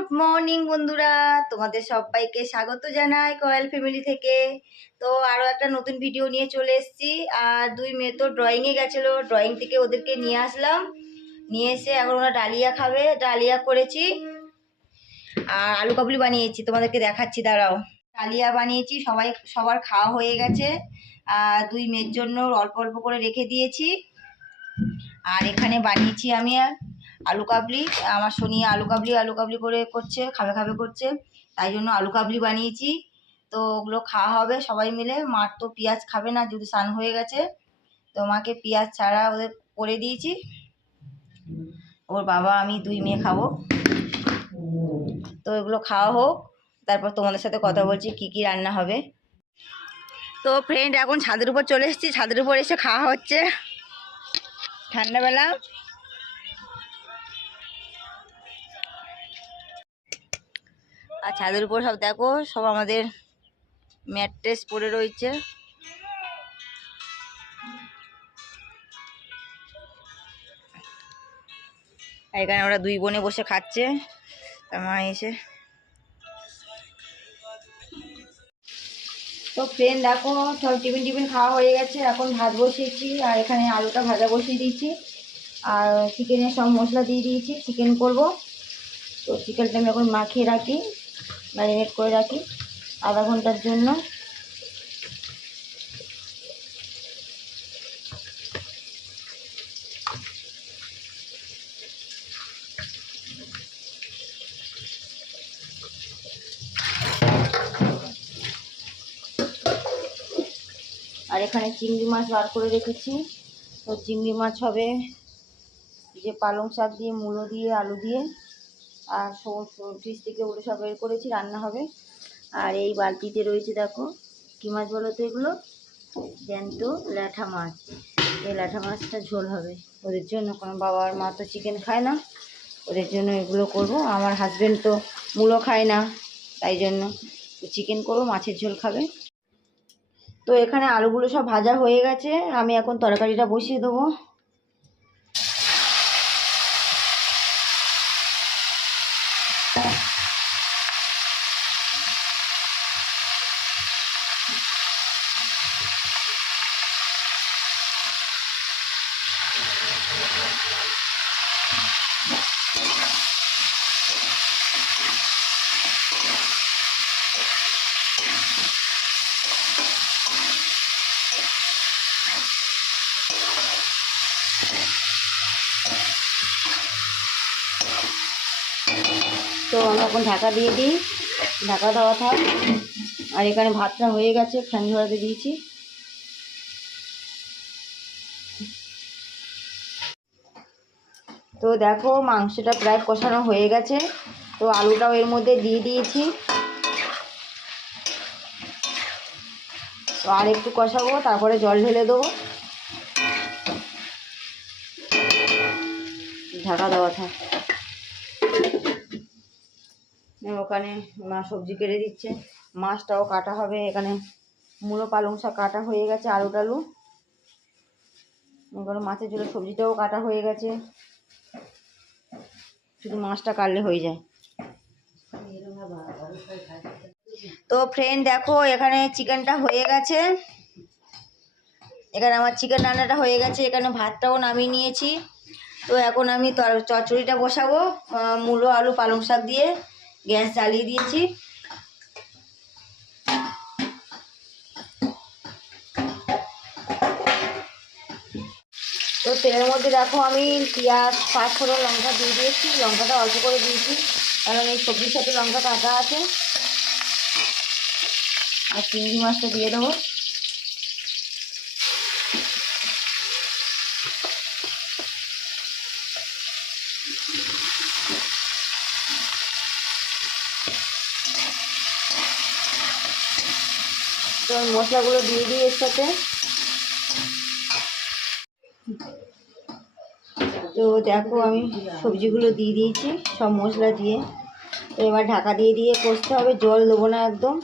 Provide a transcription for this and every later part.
Good morning বন্ধুরা। তোমাদের সবাইকে স্বাগত জানাই কয়েল ফ্যামিলি থেকে। তো আরও একটা নতুন ভিডিও নিয়ে চলে এসেছি। আর দুই মেয়ে তো ড্রয়িংয়ে গেছিল। ড্রয়িং থেকে ওদেরকে নিয়ে আসলাম। নিয়ে এসে এখন ওরা ডালিয়া খাবে। ডালিয়া করেছি। আর আলু কাবলি বানিয়েছি। তোমাদেরকে দেখাচ্ছি, দাঁড়াও। ডালিয়া বানিয়েছি। সবাই, সবার খাওয়া হয়ে গেছে। আর দুই মেয়ের জন্য অল্প অল্প করে রেখে দিয়েছি। আর এখানে বানিয়েছি আমি আর আলু কাবলি, আমার সোনিয়া আলু কাবলি আলু কাবলি করে করছে, খাবে খাবে করছে। তাই জন্য আলু কাবলি বানিয়েছি। তো ওগুলো খাওয়া হবে সবাই মিলে। মার তো পেঁয়াজ খাবে না যদি স্নান হয়ে গেছে। তো মাকে পেঁয়াজ ছাড়া ওদের করে দিয়েছি। ওর বাবা, আমি দুই মেয়ে খাব। তো এগুলো খাওয়া হোক। তারপর তোমাদের সাথে কথা বলছি, কি কি রান্না হবে। তো ফ্রেন্ড এখন ছাদের উপর চলে এসেছি। ছাদের উপর এসে খাওয়া হচ্ছে। ঠান্ডাবেলা আর ছাদের উপর সব দেখো, সব আমাদের ম্যাট্রেস পরে রয়েছে। এখানে ওরা দুই বোনে বসে খাচ্ছে। তার মা এসে। তো ফ্রেন্ড দেখো, সব টিফিন টিফিন খাওয়া হয়ে গেছে, এখন ভাত বসিয়েছি, আর এখানে আলুটা ভাজা বসিয়ে দিয়েছি। আর চিকেনের সব মশলা দিয়ে দিয়েছি চিকেন করব। তো চিকেনটা আমি এখন মাখিয়ে রাখি। ম্যারিনেট করে রাখি আধা ঘণ্টার জন্য। আর এখানে চিংড়ি মাছ বার করে রেখেছি। তো চিংড়ি মাছ হবে যে পালং শাক দিয়ে, মূলো দিয়ে, আলু দিয়ে। আর সমস্ত ফ্রিজ থেকে ওগুলো সব বের করেছি, রান্না হবে। আর এই বালতিতে রয়েছে দেখো, কী মাছ বলো তো এগুলো? জ্যান্ত ল্যাঠা মাছ। এই ল্যাঠা মাছটা ঝোল হবে। ওদের জন্য কারণ বাবার মা তো চিকেন খায় না। ওদের জন্য এগুলো করব। আমার হাজবেন্ড তো মূলো খায় না, তাই জন্য চিকেন করব, মাছের ঝোল খাবে। তো এখানে আলুগুলো সব ভাজা হয়ে গেছে। আমি এখন তরকারিটা বসিয়ে দেবো তো আমি এখন ঢাকা দিয়ে দিই। ঢাকা দেওয়া থাক। আর এখানে ভাতটা হয়ে গেছে, ফ্যান ধরাতে দিয়েছি। তো দেখো, মাংসটা প্রায় কষানো হয়ে গেছে। তো আলুটাও এর মধ্যে দিয়ে দিয়েছি। তো আর একটু কষাবো, তারপরে জল ঢেলে দেবো। ঢাকা দেওয়া থাক। ওখানে মা সবজি কেটে দিচ্ছে। মাছটাও কাটা হবে এখানে। মূলো পালং শাক কাটা হয়ে গেছে, আলু টালু। এখানে মাছের জন্য সবজিটাও কাটা হয়ে গেছে। শুধু মাছটা কাটলে হয়ে যায়। তো ফ্রেন্ড দেখো, এখানে চিকেনটা হয়ে গেছে। এখানে আমার চিকেন রান্নাটা হয়ে গেছে। এখানে ভাতটাও নামিয়ে নিয়েছি। তো এখন আমি চচ্চড়িটা বসাবো মূলো, আলু, পালং শাক দিয়ে। গ্যাস জ্বালিয়ে দিয়েছি। তো তেলের মধ্যে দেখো আমি পেঁয়াজ পাঁচ ফোড়ন লঙ্কা দিয়ে দিয়েছি। লঙ্কাটা অল্প করে দিয়েছি, কারণ এই সবজির সাথে লঙ্কা কাটা আছে। আর চিংড়ি মাছটা দিয়ে দেবো। আমি মশলাগুলো দিয়ে দিই এর সাথে। তো দেখো আমি সবজিগুলো দিয়ে দিয়েছি, সব মশলা দিয়ে। এবার ঢাকা দিয়ে দিয়ে কষতে হবে, জল দেবো না একদম।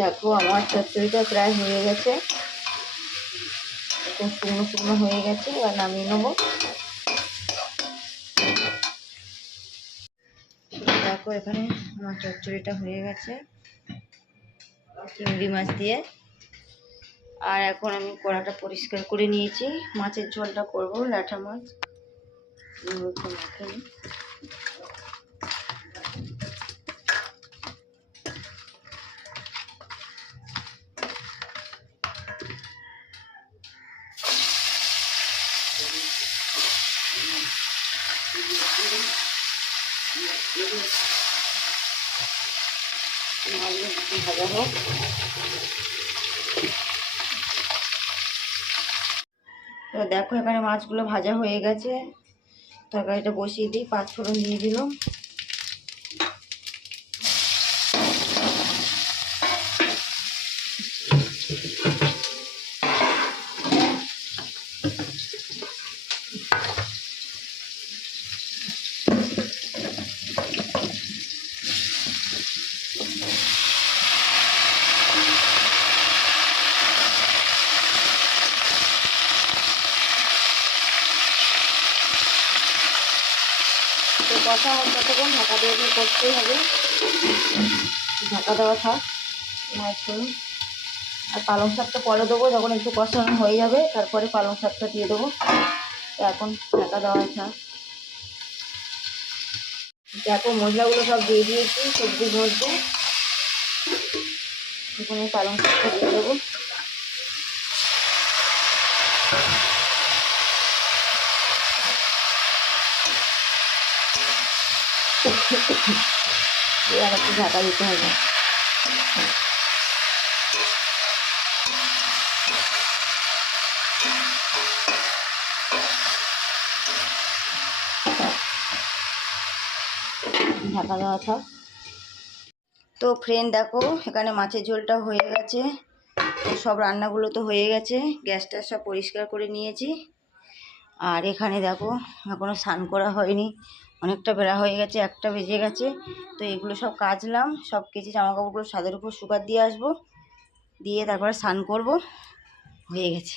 দেখো, আমার চচ্চড়িটা প্রায় হয়ে গেছে। শুকনো শুকনো হয়ে গেছে, এবার নামিয়ে নেব। দেখো, এখানে আমার চচ্চড়িটা হয়ে গেছে চিংড়ি মাছ দিয়ে। আর এখন আমি কড়াটা পরিষ্কার করে নিয়েছি। মাছের ঝোলটা করব, ল্যাঠা মাছ। ভাজা হোক তো দেখো এখানে মাছগুলো ভাজা হয়ে গেছে। তরকারিটা বসিয়ে দিই, পাঁচ ফোড়ন দিয়ে দিলাম। তো কষা হোক ততক্ষণ ঢাকা দিয়ে দিয়ে করতেই হবে। ঢাকা দেওয়া থাক মাছগুলো আর পালং শাকটা পরে দেবো, যখন একটু কষানো হয়ে যাবে, তারপরে পালং শাকটা দিয়ে দেবো। এখন ঢাকা দেওয়া থাক। দেখো, মশলাগুলো সব দিয়ে দিয়েছি সবজির মধ্যে এখানে পালং শাকটা দিয়ে দেবো। ঢাকা দিতে হবে। ঢাকা দেওয়া থাক। তো ফ্রেন্ড দেখো, এখানে মাছের ঝোলটা হয়ে গেছে। সব রান্নাগুলো তো হয়ে গেছে। গ্যাসটা সব পরিষ্কার করে নিয়েছি। আর এখানে দেখো এখনও স্নান করা হয়নি। অনেকটা বেলা হয়ে গেছে, একটা বেজে গেছে। তো এগুলো সব কাচলাম, সব কেচে জামা কাপড়গুলো ছাদের উপর শুকার দিয়ে আসব। দিয়ে তারপরে স্নান করব। হয়ে গেছে।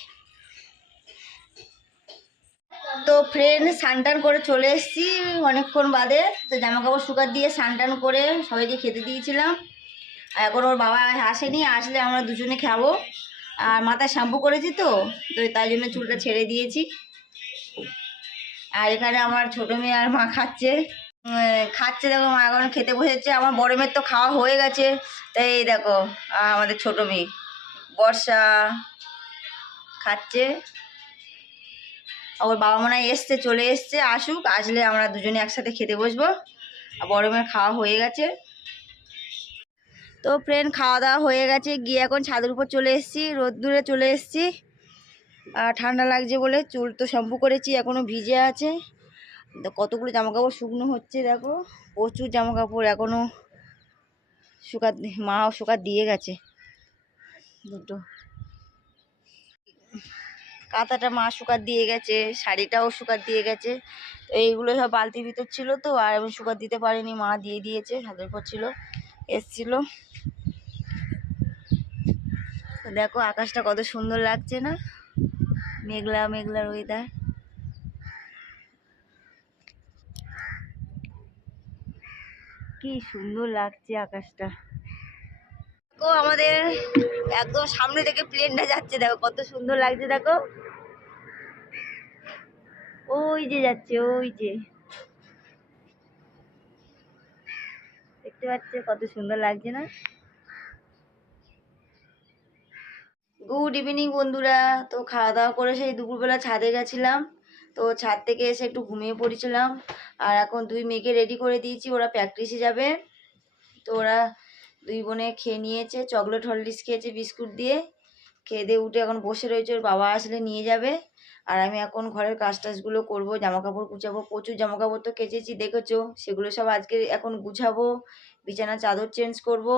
তো ফ্রেন্ড স্নান করে চলে এসেছি অনেকক্ষণ বাদে। তো জামা কাপড় শুকার দিয়ে স্নান করে সবাইকে খেতে দিয়েছিলাম। আর এখন ওর বাবা আসেনি, আসলে আমরা দুজনে খাব। আর মাথায় শ্যাম্পু করেছি তো তো তাই জন্য চুলটা ছেড়ে দিয়েছি। আর এখানে আমার ছোটো মেয়ে আর মা খাচ্ছে। খাচ্ছে দেখো, মা এখন খেতে বসেছে। আমার বড় মেয়ের তো খাওয়া হয়ে গেছে। তাই এই দেখো আমাদের ছোটো মেয়ে। বর্ষা খাচ্ছে। ওর বাবা মনে হয় এসছে, চলে এসছে, আসুক। আসলে আমরা দুজনে একসাথে খেতে বসবো। আর বড় মেয়ের খাওয়া হয়ে গেছে। তো ফ্রেন্ড খাওয়া দাওয়া হয়ে গেছে। গিয়ে এখন ছাদের উপর চলে এসেছি। রোদ্দুরে চলে এসেছি। ঠান্ডা লাগছে বলে চুল তো শ্যাম্পু করেছি এখনও ভিজে আছে। কতগুলো জামা কাপড় শুকনো হচ্ছে দেখো, প্রচুর জামা কাপড় এখনও শুকাত মাও শুকাত দিয়ে গেছে। দুটো। কাঁথাটা মা শুকাত দিয়ে গেছে, শাড়িটাও শুকাত দিয়ে গেছে। তো এইগুলো সব বালতির ভিতর ছিল তো, আর আমি শুকাত দিতে পারিনি, মা দিয়ে দিয়েছে ছাদের উপর ছিল, এসছিল। দেখো, আকাশটা কত সুন্দর লাগছে না। মেঘলা মেঘলার ওয়েদার কি সুন্দর লাগছে আকাশটা। দেখো আমাদের একদম সামনে থেকে প্লেনটা যাচ্ছে, দেখো কত সুন্দর লাগছে, দেখো। ওই যে যাচ্ছে, ওই যে। দেখতে পাচ্ছে কত সুন্দর লাগছে না? গুড ইভিনিং বন্ধুরা। তো খাওয়া দাওয়া করে সেই দুপুরবেলা ছাদে গেছিলাম। তো ছাদ থেকে এসে একটু ঘুমিয়ে পড়েছিলাম। আর এখন দুই মেয়েকে রেডি করে দিয়েছি, ওরা প্র্যাকটিসে যাবে। তো ওরা দুই বোনে খেয়ে নিয়েছে চকলেট হরলিক্স খেয়েছে, বিস্কুট দিয়ে। খেয়ে দিয়ে উঠে এখন বসে রয়েছে, ওর বাবা আসলে নিয়ে যাবে। আর আমি এখন ঘরের কাজ টাজগুলো করব জামা কাপড় গুছাবো, প্রচুর জামা কাপড় তো কেচেছি, দেখেছ? সেগুলো সব আজকে এখন গুছাবো, বিছানা চাদর চেঞ্জ করব।